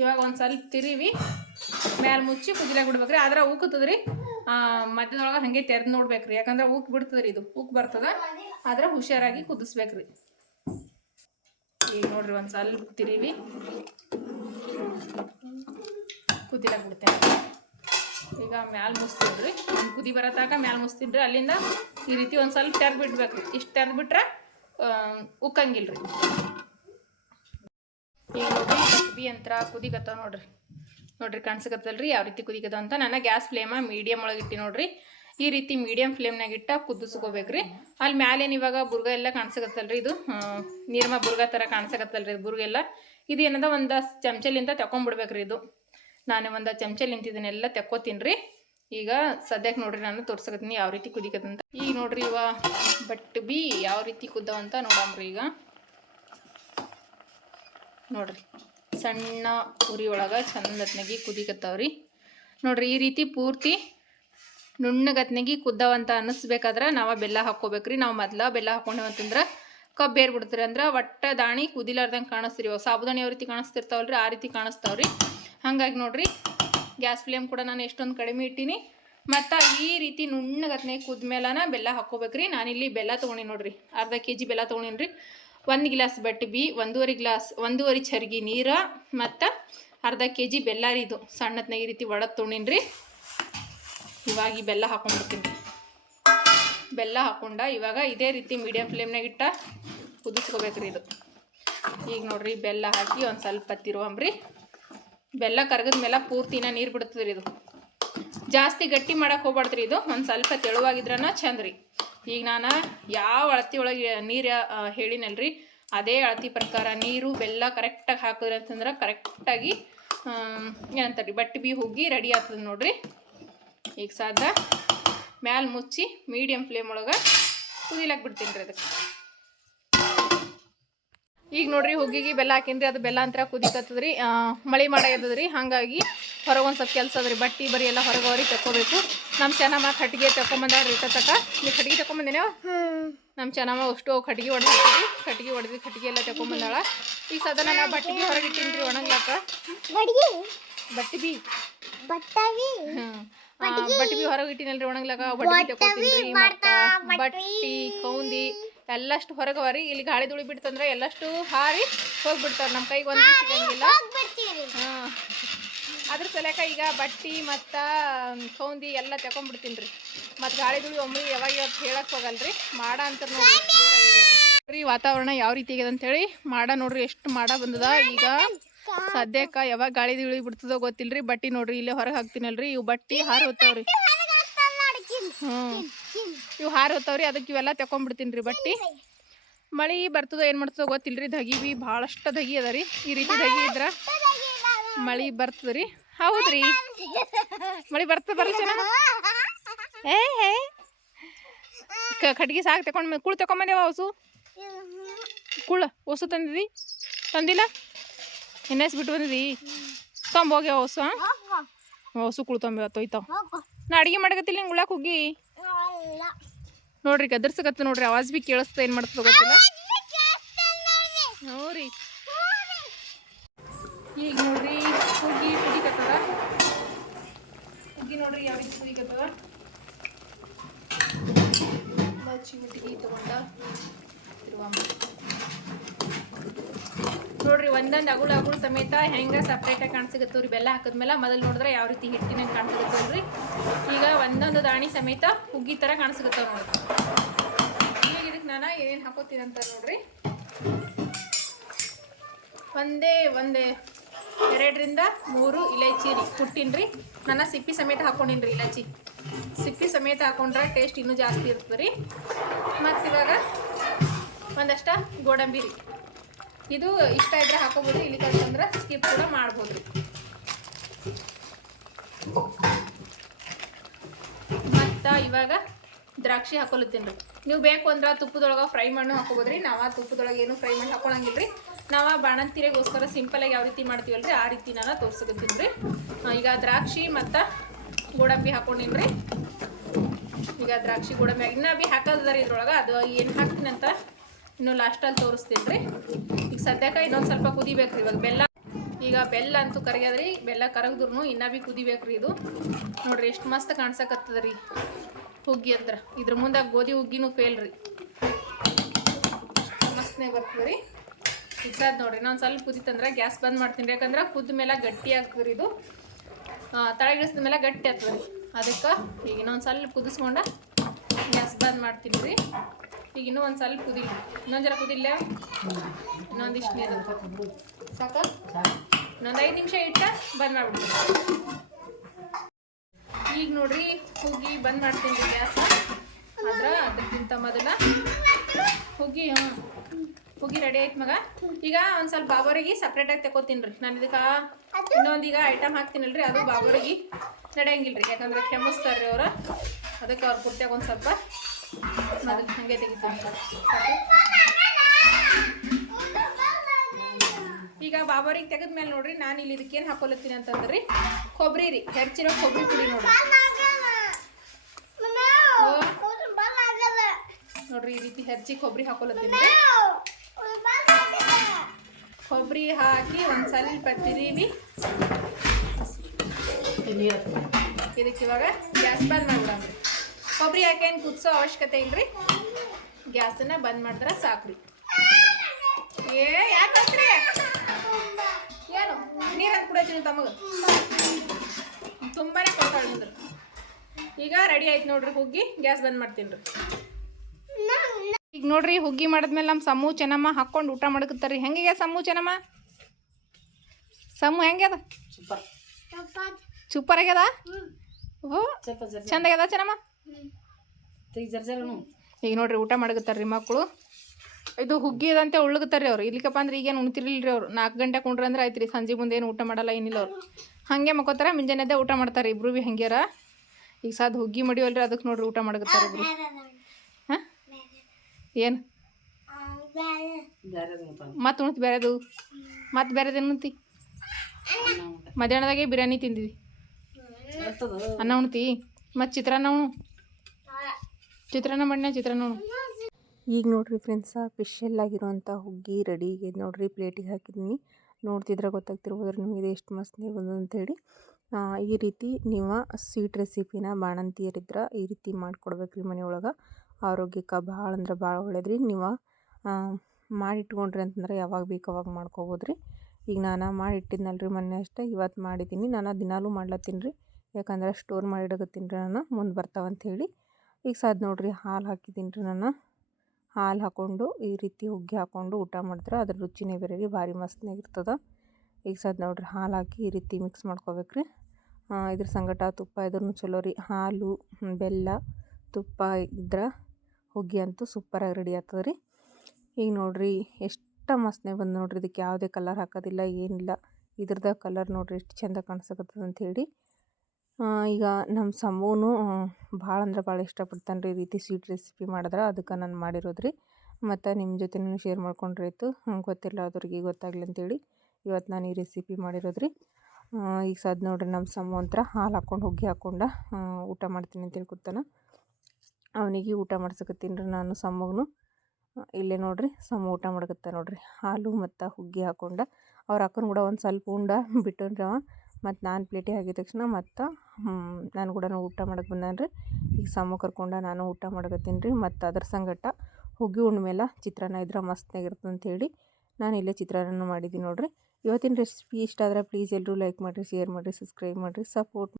ಇವಾಗ ಒಂದು ಸ್ವಲ್ಪ ತಿರಿವಿ, ಮ್ಯಾಲ ಮುಚ್ಚಿ ಕುದಿಲಾಗ ಬಿಡ್ಬೇಕ್ರಿ. ಆದ್ರೆ ಉಕ್ಕುತ್ತದ್ರಿ ಮಧ್ಯದೊಳಗೆ ಹಾಗೆ ತೆರೆದು ನೋಡ್ಬೇಕ್ರಿ. ಯಾಕಂದ್ರೆ ಉಕ್ ಬಿಡ್ತದ್ರಿ ಇದು. ಉಕ್ ಬರ್ತದ. ಆದ್ರೆ ಹುಷಾರಾಗಿ ಕುದಿಸ್ಬೇಕ್ರಿ. ಈಗ ನೋಡ್ರಿ ಒಂದು ಸ್ವಲ್ಪ ತಿರಿವಿ. ಕುದಿಲಾಕ ಬಿಡ್ತೇನೆ. ಈಗ ಮ್ಯಾಲ ಮುಸ್ತಿದ್ರಿ ಒಂದು ಕುದಿ ಬರತ್ತಾಗ ಮ್ಯಾಲ ಮುಸ್ತಿದ್ರಿ ಅಲ್ಲಿಂದ ಈ ರೀತಿ ಒಂದು ಸ್ವಲ್ಪ ತೆರೆದು ಬಿಡ್ಬೇಕು. ಇಷ್ಟು ತೆರೆದು ಬಿಟ್ರೆ ಉಕ್ಕಂಗಿಲ್ರಿ. ಈಗ ನೋಡ್ರಿ ಬಿ ಯಂತ್ರ ಕುದಿಕತ್ತಾವ ನೋಡ್ರಿ. ನೋಡ್ರಿ ಕಾಣಿಸಕತ್ತಲ್ರಿ ಯಾವ ರೀತಿ ಕುದಿಕತ್ತಾವ ಅಂತ. ನನ್ನ ಗ್ಯಾಸ್ ಫ್ಲೇಮ ಮೀಡಿಯಮ್ ಒಳಗೆ ಇಟ್ಟು ನೋಡ್ರಿ. ಈ ರೀತಿ ಮೀಡಿಯಮ್ ಫ್ಲೇಮ್ನಾಗ ಇಟ್ಟ ಕುದಿಸ್ಕೋಬೇಕ್ರಿ. ಅಲ್ಲಿ ಮ್ಯಾಲೇನು ಇವಾಗ ಬುರ್ಗ ಎಲ್ಲ ಕಾಣಿಸಕತ್ತಲ್ರಿ ಇದು. ನೀರ್ಮ ಬುರ್ಗ ಥರ ಕಾಣಿಸಕತ್ತಲ್ರಿ ಬುರ್ಗ ಎಲ್ಲ ಇದು ಏನದ? ಒಂದು ಚಮಚಲಿಂದ ತಕೊಂಡ್ಬಿಡ್ಬೇಕ್ರಿ ಇದು. ನಾನು ಒಂದು ಚಮಚಲಿಂತ ಇದನ್ನೆಲ್ಲ ತೆಕ್ಕೋತೀನಿ ರೀ ಈಗ ಸದ್ಯಕ್ಕೆ ನೋಡ್ರಿ ನಾನು ತೋರ್ಸಕತ್ತೀನಿ ಯಾವ ರೀತಿ ಕುದಿಕತ್ತಂತ ಈಗ ನೋಡ್ರಿ ಇವ ಬಟ್ ಬಿ ಯಾವ ರೀತಿ ಕುದ್ದವಂತ ನೋಡಮ್ರಿ ಈಗ. ನೋಡ್ರಿ, ಸಣ್ಣ ಉರಿ ಒಳಗೆ ಚಂದತ್ನಾಗಿ ಕುದಿಕತ್ತಾವ್ರಿ. ನೋಡ್ರಿ, ಈ ರೀತಿ ಪೂರ್ತಿ ನುಣ್ಣಗತ್ನಾಗಿ ಕುದ್ದವಂತ ಅನ್ನಿಸ್ಬೇಕಾದ್ರೆ ನಾವು ಬೆಲ್ಲ ಹಾಕ್ಕೋಬೇಕ್ರಿ. ನಾವು ಮೊದ್ಲು ಬೆಲ್ಲ ಹಾಕೊಂಡೇವು ಅಂತಂದ್ರೆ ಕಬ್ಬು ಬೇರ್ ಬಿಡ್ತೀರಿ ಅಂದ್ರೆ ಒಟ್ಟ ದಾಣಿ ಕುದಿಲಾರ್ದಂಗೆ ಕಾಣಿಸ್ತೀರಿ. ಇವಾಗ ಸಾಬುದಾಣಿ ಯಾವ ರೀತಿ ಕಾಣಿಸ್ತಿರ್ತಾವಲ್ರಿ, ಆ ರೀತಿ ಕಾಣಿಸ್ತಾವ್ರಿ. ಹಾಗಾಗಿ ನೋಡ್ರಿ, ಗ್ಯಾಸ್ ಫ್ಲೇಮ್ ಕೂಡ ನಾನು ಎಷ್ಟೊಂದು ಕಡಿಮೆ ಇಟ್ಟೀನಿ. ಮತ್ತು ಈ ರೀತಿ ನುಣ್ಣಗತ್ನಾಗ ಕುದ್ಮೇಲನ ಬೆಲ್ಲ ಹಾಕ್ಕೋಬೇಕ್ರಿ. ನಾನಿಲ್ಲಿ ಬೆಲ್ಲ ತೊಗೊಂಡಿನಿ ನೋಡ್ರಿ, ಅರ್ಧ ಕೆ ಜಿ ಬೆಲ್ಲ ತೊಗೊಂಡಿನ್ರಿ. ಒಂದು ಗ್ಲಾಸ್ ಬಟ್ಟೆ ಬಿ, ಒಂದೂವರೆ ಗ್ಲಾಸ್, ಒಂದೂವರೆ ಚರ್ಗಿ ನೀರು, ಮತ್ತು ಅರ್ಧ ಕೆ ಜಿ ಬೆಲ್ಲ ರೀ ಇದು. ಸಣ್ಣತ್ನಾಗ ಈ ರೀತಿ ಒಡದ್ ತೊಗೊಂಡಿನಿ ರೀ ಇವಾಗ ಬೆಲ್ಲ ಹಾಕೊಂಡ್ಬಿಡ್ತೀನಿ. ಬೆಲ್ಲ ಹಾಕೊಂಡ ಇವಾಗ ಇದೇ ರೀತಿ ಮೀಡಿಯಮ್ ಫ್ಲೇಮ್ನಾಗ ಇಟ್ಟ ಕುದಿಸ್ಕೋಬೇಕ್ರಿ ಇದು. ಈಗ ನೋಡ್ರಿ, ಬೆಲ್ಲ ಹಾಕಿ ಒಂದು ಸ್ವಲ್ಪ ತಿರುವಂಬ್ರಿ ಬೆಲ್ಲ ಕರಗದ ಮೇಲೆ ಪೂರ್ತಿನ ನೀರು ಬಿಡ್ತದ್ರಿ ಇದು. ಜಾಸ್ತಿ ಗಟ್ಟಿ ಮಾಡಕ್ಕೆ ಹೋಗ್ಬಾರ್ದ್ರಿ ಇದು. ಒಂದು ಸ್ವಲ್ಪ ತೆಳುವಾಗಿದ್ರನ ಚಂದ ರೀ ಈಗ ನಾನು ಯಾವ ಅಳತಿ ಒಳಗೆ ನೀರು ಹೇಳಿನಲ್ರಿ, ಅದೇ ಅಳತಿ ಪ್ರಕಾರ ನೀರು, ಬೆಲ್ಲ ಕರೆಕ್ಟಾಗಿ ಹಾಕಿದ್ರಿ ಅಂತಂದ್ರೆ ಕರೆಕ್ಟಾಗಿ ಏನಂತಾರೆ ರೀ ಬಟ್ಟೆ ಬಿ ಹೋಗಿ ರೆಡಿ ಆಗ್ತದೆ ನೋಡ್ರಿ. ಈಗ ಸಾಧ್ಯ ಮ್ಯಾಲ ಮುಚ್ಚಿ ಮೀಡಿಯಮ್ ಫ್ಲೇಮ್ ಒಳಗೆ ಕುದಿಲಾಕ್ ಬಿಡ್ತೀನಿ ರೀ ಅದಕ್ಕೆ. ಈಗ ನೋಡ್ರಿ ಹುಗ್ಗಿಗೆ ಬೆಲ್ಲ ಹಾಕಿನ್ರಿ ಅದು ಬೆಲ್ಲ ಅಂತರ ಕುದಿಕತ್ತದ್ರಿ ಮಳೆ ರೀ. ಹಾಗಾಗಿ ಹೊರಗೆ ಒಂದು ಸ್ವಲ್ಪ ಕೆಲಸ ಅದ್ರಿ ಬಟ್ಟಿ ಬರಿ ಎಲ್ಲ ಹೊರಗೆ ಅವ್ರಿಗೆ ತಗೋಬೇಕು ನಮ್ಮ ಚೆನ್ನಮ್ಮ ಕಟ್ಟಿಗೆ ತಗೊಂಬಂದಾಳ್ರಿ ಇಟ್ಟ ತಕ ನೀವು ಕಟ್ಟಿಗೆ ತಗೊಂಬಂದಿನ ನಮ್ಮ ಚೆನ್ನಮ್ಮ ಅಷ್ಟು ಕಟ್ಟಿಗೆ ಹೊಡೆದಿರ್ತೀವಿ ಕಟ್ಟಿಗೆ ಹೊಡೆದು ಕಟ್ಟಿಗೆ ಎಲ್ಲ ತಗೊಂಬಂದಾಳ ಈಗ ಸದನ ನಾ ಬಟ್ಟಿಗೆ ಹೊರಗೆ ಇಟ್ಟಿನ್ರಿ ಒಣಗ್ಲಾಕ ಬಟ್ಟಿ ಬಿ. ಹ್ಮ್. ಆ, ಬಟ್ಟಿ ಹೊರಗೆ ಇಟ್ಟಿನಲ್ರಿ ಒಣಗ್ಲಾಕ. ಬಟ್ಟಿ ತಗೋತೀನಿ ಮತ್ತ ಬಟ್ಟಿ ಕೌಂದಿ ಎಲ್ಲಷ್ಟು ಹೊರಗೆ ಅವರಿ ಇಲ್ಲಿ ಗಾಳಿ ದುಳಿ ಬಿಡ್ತಂದ್ರೆ ಎಲ್ಲಷ್ಟು ಹಾರಿ ಹೋಗ್ಬಿಡ್ತಾರ ನಮ್ಮ ಕೈಗೆ ಒಂದು ಸಿಗಂಗಿಲ್ಲ ಹಾಂ. ಅದ್ರ ಸಲಕ ಈಗ ಬಟ್ಟಿ ಮತ್ತು ಕೌಂದಿ ಎಲ್ಲ ತಗೊಂಡ್ಬಿಡ್ತೀನಿ ರೀ. ಮತ್ತು ಗಾಳಿ ದುಳಿ ಒಮ್ಮೆ ಯಾವಾಗ ಇವತ್ತು ಹೇಳಕ್ಕೆ ಹೋಗಲ್ರಿ. ಮಾಡ ಅಂತ ನೋಡಿ ವಾತಾವರಣ ಯಾವ ರೀತಿ ಅಂತ ಅಂತೇಳಿ ಮಾಡ ನೋಡ್ರಿ. ಎಷ್ಟು ಮಾಡ ಬಂದದ ಈಗ. ಸದ್ಯಕ್ಕೆ ಯಾವಾಗ ಗಾಳಿ ಇಳಿ ಬಿಡ್ತದೋ ಗೊತ್ತಿಲ್ರಿ ಬಟ್ಟಿ ನೋಡ್ರಿ ಇಲ್ಲೇ ಹೊರಗೆ ಹಾಕ್ತೀನಲ್ರಿ ಇವು ಬಟ್ಟಿ ಹಾರು ಹೋಗ್ತಾವ್ರಿ ಹ್ಮ್. ಇವು ಹಾರು ಹೋಗ್ತಾವ್ರಿ ಅದಕ್ಕೆ ಇವೆಲ್ಲ ತಕೊಂಡ್ಬಿಡ್ತೀನಿ ರೀ ಬಟ್ಟಿ ಮಳಿ ಬರ್ತದೋ ಏನು ಮಾಡ್ತದ ಗೊತ್ತಿಲ್ರಿ ಧಗಿ ಬಿ ಭಾಳಷ್ಟು ಧಗಿ ಅದ ರೀ ಈ ರೀತಿ ಧಗಿ ಇದ್ರ. ಮಳಿ ಬರ್ತದ್ರಿ ಹೌದ್ರಿ. ಮಳಿ ಬರ್ತದ ಬರ್ರಿ ಚೆನ್ನಾಗ ಏ ಹೇ ಕಟ್ಗೆ ಸಾಕು ಕುಳ್ ಕುಳು ತಗೊಂಬಂದೇವ ಹೊಸು ಕುಳ ಹೊಸು ತಂದಿದಿ? ತಂದಿಲ್ಲ? ಎಣ್ಣೆಸ್ ಬಿಟ್ಟು ತೊಂಬೋಗ್ಯಾವ ಹೊಸು ಹೊಸು ಕುಳು ತೊಂಬ ತೊಯ್ತಾವ ನಾ ಅಡಿಗೆ ಮಾಡಕತ್ತಿಲ್ಲ ಹಿಂಗೆ ಉಳ್ಳಾಕ ಹೋಗಿ? ನೋಡ್ರಿ ಗದರ್ಸಕತ್ತ ನೋಡ್ರಿ, ಆವಾಜ್ ಬಿ ಕೇಳಿಸ್ತಾ ಏನು ಮಾಡ್ತದ ಗೊತ್ತಿಲ್ಲ. ಹ್ಞೂ ರೀ ಈಗ ನೋಡ್ರಿ, ಹುಗ್ಗಿ ಕುದಿಕತ್ತದ ಹುಗ್ಗಿ ನೋಡ್ರಿ ಯಾವ ರೀತಿ ಕುದಿಕತ್ತದ ತಗೊಂಡ ತಿರುವಾಮ ನೋಡ್ರಿ, ಒಂದೊಂದು ಅಗುಳ ಅಗುಳ ಸಮೇತ ಹೆಂಗೆ ಸಪ್ರೇಟಾಗಿ ಕಾಣಿಸಿಗತ್ತವ್ರಿ ಬೆಲ್ಲ ಹಾಕಿದ್ಮೇಲೆ ಮೊದಲು ನೋಡಿದ್ರೆ ಯಾವ ರೀತಿ ಹಿಟ್ಟಿನಾಗ ಕಾಣಿಸಿಗತ್ತವ್ರಿ ಈಗ ಒಂದೊಂದು ದಾಣಿ ಸಮೇತ ಹುಗ್ಗಿ ಥರ ಕಾಣಿಸಿಗತ್ತವ ನೋಡ್ರಿ. ಈಗ ಇದಕ್ಕೆ ನಾನು ಏನೇನು ಹಾಕೋತೀನಿ ಅಂತ ನೋಡ್ರಿ. ಒಂದೇ ಒಂದೇ, ಎರಡರಿಂದ ಮೂರು ಇಲೈಚಿ ರೀ ಕುಟ್ಟಿನ್ರಿ ನಾನು ಸಿಪ್ಪಿ ಸಮೇತ ಹಾಕೊಂಡಿನ್ರಿ ಇಲೈಚಿ. ಸಿಪ್ಪಿ ಸಮೇತ ಹಾಕೊಂಡ್ರೆ ಟೇಸ್ಟ್ ಇನ್ನೂ ಜಾಸ್ತಿ ಇರ್ತದೆ ರೀ. ಮತ್ತು ಇವಾಗ ಒಂದಷ್ಟ ಗೋಡಂಬಿ ರೀ. ಇದು ಇಷ್ಟ ಇದ್ರೆ ಹಾಕೋಬೋದು, ಇಲ್ಲಿ ಕಲ್ತಂದ್ರೆ ಸ್ಕಿಪ್ ಕೂಡ ಮಾಡ್ಬೋದು. ರೀ ಮತ್ತು ಇವಾಗ ದ್ರಾಕ್ಷಿ ಹಾಕೊಲತ್ತೀನಿ ರೀ ನೀವು ಬೇಕು ಅಂದ್ರೆ ತುಪ್ಪದೊಳಗೆ ಫ್ರೈ ಮಣ್ಣು ಹಾಕೋಬೋದ್ರಿ. ನಾವು ತುಪ್ಪದೊಳಗೆ ಏನು ಫ್ರೈ ಮಣ್ಣು ಹಾಕೊಳಂಗಿಲ್ಲ ರೀ ನಾವು ಬಾಣಂತಿರೆಗೋಸ್ಕರ ಆಗಿ ಯಾವ ರೀತಿ ಮಾಡ್ತೀವಲ್ರಿ, ಆ ರೀತಿ ನಾನು ತೋರ್ಸಕತ್ತೀನಿ. ಈಗ ದ್ರಾಕ್ಷಿ ಮತ್ತು ಗೋಡಂಬಿ ಹಾಕೊಂಡಿನ್ರಿ. ಈಗ ದ್ರಾಕ್ಷಿ ಗೋಡಂಬಿ, ಇನ್ನೂ ಬಿ ಹಾಕೋದ್ರಿ ಇದ್ರೊಳಗೆ. ಅದು ಏನು ಹಾಕ್ತೀನಿ ಅಂತ ಇನ್ನು ಲಾಸ್ಟಲ್ಲಿ ತೋರಿಸ್ತೀನಿ ರೀ ಸದ್ಯಕ್ಕೆ ಇನ್ನೊಂದು ಸ್ವಲ್ಪ ಕುದಿಬೇಕು ಇವಾಗ ಬೆಲ್ಲ. ಈಗ ಬೆಲ್ಲ ಅಂತೂ ಕರಗ್ಯದ್ರಿ ಬೆಲ್ಲ ಕರಗಿದ್ರು ಇನ್ನೂ ಭೀ ಕುದಿಬೇಕು ರೀ ಇದು. ನೋಡ್ರಿ ಎಷ್ಟು ಮಸ್ತ್ ಕಾಣ್ಸಕತ್ತದ ರೀ ಹುಗ್ಗಿ ಅಂತ ಇದ್ರ ಮುಂದೆ ಗೋಧಿ ಹುಗ್ಗಿನೂ ಫೇಲ್ ರೀ. ಮಸ್ತ್ನೇ ಬರ್ತದೆ ರೀ ಇದ್ದಾದ ನೋಡ್ರಿ, ನಾನು ಸ್ವಲ್ಪ ಕುದಿತಂದ್ರೆ ಗ್ಯಾಸ್ ಬಂದ್ ಮಾಡ್ತೀನಿ ಯಾಕಂದ್ರೆ ಕುದ್ದ ಮೇಲೆ ಗಟ್ಟಿ ಆಗ್ತದೆ ಇದು. ತಳಗಿಳಿಸಿದ ಮೇಲೆ ಗಟ್ಟಿ ಆಗ್ತದೆ ಅದಕ್ಕೆ ಈಗ ಇನ್ನೊಂದು ಸ್ವಲ್ಪ ಕುದಿಸ್ಕೊಂಡ ಗ್ಯಾಸ್ ಬಂದ್ ಮಾಡ್ತೀನಿ ರೀ. ಈಗ ಇನ್ನೂ ಒಂದು ಸ್ವಲ್ಪ ಕುದಿಲ್ಲ ಇನ್ನೊಂದು ಜರ ಕುದಿಲ್ಲ ಇನ್ನೊಂದಿಷ್ಟು ನೀರು. ಸಾಕು? ಇನ್ನೊಂದು ಐದು ನಿಮಿಷ ಇಟ್ಟ ಬಂದ್ ಮಾಡ್ಬಿಡ್ತೀನಿ ಈಗ ನೋಡ್ರಿ, ಹುಗ್ಗಿ ಬಂದ್ ಮಾಡ್ತೀನಿ ಗ್ಯಾಸ್. ಆದ್ರೆ ಅದಕ್ಕಿಂತ ಮೊದಲ ಹುಗ್ಗಿ ಹ್ಞೂ ಹುಗ್ಗಿ ರೆಡಿ ಆಯ್ತು ಮಗ. ಈಗ ಒಂದು ಸ್ವಲ್ಪ ಬಾಬರಿಗೆ ಸಪ್ರೇಟಾಗಿ ತಗೋತೀನಿ ರೀ. ನಾನು ಇದಕ್ಕೆ ಇನ್ನೊಂದು ಈಗ ಐಟಮ್ ಹಾಕ್ತೀನಲ್ರಿ, ಅದು ಬಾಬೋರಿಗೆ ನಡೆಯಂಗಿಲ್ಲ ರೀ ಯಾಕಂದ್ರೆ ಕೆಮ್ಮಿಸ್ತಾರೆ ರೀ ಅವ್ರು. ಅದಕ್ಕೆ ಅವ್ರ ಪೂರ್ತಿಯಾಗ ಒಂದು ಸ್ವಲ್ಪ ಹಾಗೆ ತೆಗಿತೀನಿ ಈಗ ಬಾಬರಿ ತೆಗೆದ ಮೇಲೆ ನೋಡ್ರಿ, ನಾನು ಇಲ್ಲಿ ಇದಕ್ಕೇನು ಹಾಕೊಲತ್ತೀನಿ ಅಂತಂದ್ರಿ. ಕೊಬ್ಬರಿ ರೀ ಹೆಚ್ಚಿರೋ ಕೊಬ್ಬರಿ ಪುಡಿ ನೋಡ್ರಿ. ನೋಡ್ರಿ, ಈ ರೀತಿ ಹೆಚ್ಚಿ ಕೊಬ್ಬರಿ ಹಾಕೊಲತ್ತೀನಿ ಕೊಬ್ಬರಿ ಹಾಕಿ ಒಂದು ಸ್ವಲ್ಪ ತಿರುವಿ ಇದಕ್ಕೆ ಇವಾಗ ಗ್ಯಾಸ್ ಬಂದ್ ಮಾಡ್ಬಿಡಮ್ರಿ ಕೊಬ್ಬರಿ ಹಾಕೇನು ಕುದಿಸೋ ಅವಶ್ಯಕತೆ ಇಲ್ರಿ? ಗ್ಯಾಸನ್ನ ಬಂದ್ ಮಾಡಿದ್ರೆ ಸಾಕ್ರಿ. ಏ ಯಾಕಂತ್ರಿ ಏನು? ನೀರಂತ ಕುಡಿಯತ್ತೀನಿ ತಮಗ. ತುಂಬಾನೇ ಕೊಡ್ತಾಳೆ ಈಗ ರೆಡಿ ಆಯ್ತು ನೋಡ್ರಿ ಹುಗ್ಗಿ ಗ್ಯಾಸ್ ಬಂದ್ ಮಾಡ್ತೀನಿ ರೀ. ಈಗ ನೋಡ್ರಿ ಹುಗ್ಗಿ ಮಾಡಿದ್ಮೇಲೆ ನಮ್ಮ ಸಮೂ ಚೆನ್ನಮ್ಮ ಹಾಕ್ಕೊಂಡು ಊಟ ಮಾಡಕತ್ತಾರ ಹೆಂಗೆ ಸಮೂ ಚೆನ್ನಮ್ಮ? ಸಮೂ ಹೆಂಗ್ಯದ? ಸೂಪರ್. ಸೂಪರ್ ಆಗ್ಯದ? ಓ ಚಂದ ಆಗ್ಯದ ಚೆನ್ನಮ್ಮ? ಈಗ ನೋಡ್ರಿ ಊಟ ಮಾಡಕತ್ತಾರ ರೀ ಮಕ್ಕಳು. ಇದು ಹುಗ್ಗಿ ಅದಂತೆ ಉಳ್ಗತ್ತಾರ ರೀ ಅವ್ರು. ಇಲ್ಲಿಕಪ್ಪ ಅಂದ್ರೆ ಈಗೇನು ಉಣ್ತಿರ್ಲಿಲ್ಲ ಅವ್ರು. ನಾಲ್ಕು ಗಂಟೆ ಕುಂಡ್ರೆ ಅಂದ್ರೆ ಆಯ್ತು ಸಂಜೆ ಮುಂದೆ ಏನು ಊಟ ಮಾಡಲ್ಲ, ಏನಿಲ್ಲ ಅವ್ರು. ಹಾಗೆ ಮಕ್ಕೋತಾರ, ಮುಂಜಾನೆದ್ದೇ ಊಟ ಮಾಡ್ತಾರೆ ಇಬ್ರು ಭೀ ಹಂಗ್ಯಾರ. ಈಗ ಸಾದ್ ಹುಗ್ಗಿ ಮಡಿವಲ್ರಿ ಅದಕ್ಕೆ ನೋಡ್ರಿ ಊಟ ಮಾಡಕತ್ತಾರ ಇಬ್ರು. ಹಾಂ? ಏನು? ಮತ್ತೆ ಉಣ್ತಿ ಬೇರೆದು ಮತ್ತೆ ಬೇರೆದೇನು ಉಣ್ತಿ? ಮಧ್ಯಾಹ್ನದಾಗೆ ಬಿರಿಯಾನಿ ತಿಂದಿದ್ವಿ ಅನ್ನ ಉಣ್ತಿ? ಮತ್ತು ಚಿತ್ರಾನ್ನ ಉಣ್ಣು ಚಿತ್ರಾನ್ನ ಮಾಡಿನ ಚಿತ್ರಾನ್ನ ಈಗ ನೋಡ್ರಿ ಫ್ರೆಂಡ್ಸ ಸ್ಪೆಷಲ್ ಆಗಿರುವಂಥ ಹುಗ್ಗಿ, ರೆಡಿ. ನೋಡಿರಿ ಪ್ಲೇಟಿಗೆ ಹಾಕಿದ್ದೀನಿ ನೋಡ್ತಿದ್ರೆ ಗೊತ್ತಾಗ್ತಿರ್ಬೋದ್ರೆ ನಿಮಗೆ ಎಷ್ಟು ಮಸ್ತ್ ಬಂದು ಅಂತೇಳಿ. ಈ ರೀತಿ ನೀವು ಸ್ವೀಟ್ ರೆಸಿಪಿನ ಬಾಣಂತಿಯರಿದ್ರೆ ಈ ರೀತಿ ಮಾಡಿಕೊಡ್ಬೇಕ್ರಿ ಮನೆಯೊಳಗೆ. ಆರೋಗ್ಯಕ್ಕೆ ಭಾಳ ಅಂದ್ರೆ ಭಾಳ ಒಳ್ಳೇದ್ರಿ. ನೀವು ಮಾಡಿಟ್ಕೊಂಡ್ರಿ ಅಂತಂದ್ರೆ ಯಾವಾಗ ಬೇಕು ಅವಾಗ ಈಗ ನಾನು ಮಾಡಿಟ್ಟಿದ್ನಲ್ರಿ ಮೊನ್ನೆ ಅಷ್ಟೇ ಇವತ್ತು ಮಾಡಿದ್ದೀನಿ ನಾನು ದಿನಾಲೂ ಮಾಡ್ಲತ್ತೀನಿ ರೀ. ಯಾಕಂದ್ರೆ ಸ್ಟೋರ್ ಮಾಡಿ ಇಡಕತ್ತೀನಿ ರೀ ನಾನು. ಮುಂದೆ ಬರ್ತಾವಂತ ಹೇಳಿ ಈಗ ಸಾದ್ ನೋಡ್ರಿ ಹಾಲು ಹಾಕಿದ್ದೀನಿ ರೀ ನಾನು. ಹಾಲು ಹಾಕ್ಕೊಂಡು ಈ ರೀತಿ ಹುಗ್ಗಿ ಹಾಕ್ಕೊಂಡು ಊಟ ಮಾಡಿದ್ರೆ ಅದ್ರ ರುಚಿನೇ ಬೇರೆ ರೀ ಭಾರಿ ಮಸ್ತ್ನಾಗಿರ್ತದೆ ಈಗ ಸದ್ ನೋಡ್ರಿ ಹಾಲು ಹಾಕಿ ಈ ರೀತಿ ಮಿಕ್ಸ್ ಮಾಡ್ಕೋಬೇಕು ರೀ. ಇದ್ರ ಸಂಗಟ ತುಪ್ಪ ಇದ್ರೂ ಚಲೋ ರೀ. ಹಾಲು ಬೆಲ್ಲ, ತುಪ್ಪ ಇದ್ರೆ ಹುಗ್ಗಿ ಅಂತೂ ಸೂಪರಾಗಿ ರೆಡಿ ಆಗ್ತದೆ ರೀ. ಈಗ ನೋಡಿರಿ ಎಷ್ಟು ಮಸ್ತ್ನೇ ಬಂದು ನೋಡ್ರಿ ಇದಕ್ಕೆ ಯಾವುದೇ ಕಲರ್ ಹಾಕೋದಿಲ್ಲ, ಏನಿಲ್ಲ. ಇದ್ರದ್ದು ಕಲರ್ ನೋಡ್ರಿ ಎಷ್ಟು ಚಂದ ಕಾಣಿಸಕತ್ತದ ಅಂಥೇಳಿ ಈಗ ನಮ್ಮ ಸಮೂನು ಭಾಳ ಅಂದ್ರೆ ಭಾಳ ಇಷ್ಟಪಡ್ತಾನೆ ರೀ ಈ ರೀತಿ ಸ್ವೀಟ್ ರೆಸಿಪಿ ಮಾಡಿದ್ರೆ. ಅದಕ್ಕೆ ನಾನು ಮಾಡಿರೋದು ರೀ ಮತ್ತು ನಿಮ್ಮ ಜೊತೆನೂ ಶೇರ್ ಮಾಡ್ಕೊಂಡ್ರೆ ಆಯಿತು ಗೊತ್ತಿಲ್ಲ, ಅದ್ರಿಗೆ ಗೊತ್ತಾಗ್ಲಿ ಅಂತೇಳಿ ಇವತ್ತು ನಾನು ಈ ರೆಸಿಪಿ ಮಾಡಿರೋದು ರೀ ಈಗ ಸದ್ ನೋಡ್ರಿ ನಮ್ಮ ಸಮ್ಮು ಒಂಥರ ಹಾಲು ಹಾಕ್ಕೊಂಡು ಹುಗ್ಗಿ ಹಾಕೊಂಡ ಊಟ ಮಾಡ್ತೀನಿ ಅಂತೇಳಿ ಕೂತಾನ. ಅವನಿಗೆ ಊಟ ಮಾಡ್ಸಕತ್ತೀನಿ ರೀ ನಾನು ಸಮ್ಮಗೂ ಇಲ್ಲೇ ನೋಡ್ರಿ ಸಮ ಊಟ ಮಾಡ್ಕತ್ತ ನೋಡ್ರಿ. ಹಾಲು ಮತ್ತು ಹುಗ್ಗಿ ಹಾಕೊಂಡ, ಅವ್ರ ಅಕ್ಕನ ಕೂಡ ಒಂದು ಸ್ವಲ್ಪ ಉಂಡ ಬಿಟ್ಟನ್ರಿ ಅವ ಮತ್ತು ನಾನು ಪ್ಲೇಟಿ ಆಗಿದ ತಕ್ಷಣ ಮತ್ತು ನಾನು ಕೂಡ ಊಟ ಮಾಡಕ್ಕೆ ಬಂದಾನ ರೀ ಈಗ ಸಮ ಕರ್ಕೊಂಡು ನಾನು ಊಟ ಮಾಡಕತ್ತೀನಿ ರೀ ಮತ್ತು ಅದ್ರ ಸಂಗಟ ಹುಗ್ಗಿ ಉಣ್ಮೇಲೆ ಚಿತ್ರಾನ್ನ ಇದ್ರೆ ಮಸ್ತಾಗಿರ್ತದೆ ಅಂಥೇಳಿ ನಾನು ಇಲ್ಲೇ ಚಿತ್ರಾನ್ನ ಮಾಡಿದ್ದೀನಿ ನೋಡಿರಿ. ಇವತ್ತಿನ ರೆಸಿಪಿ ಇಷ್ಟ ಆದರೆ ಪ್ಲೀಸ್ ಎಲ್ಲರೂ ಲೈಕ್ ಮಾಡಿರಿ ಶೇರ್ ಮಾಡಿರಿ ಸಬ್ಸ್ಕ್ರೈಬ್ ಮಾಡಿರಿ ಸಪೋರ್ಟ್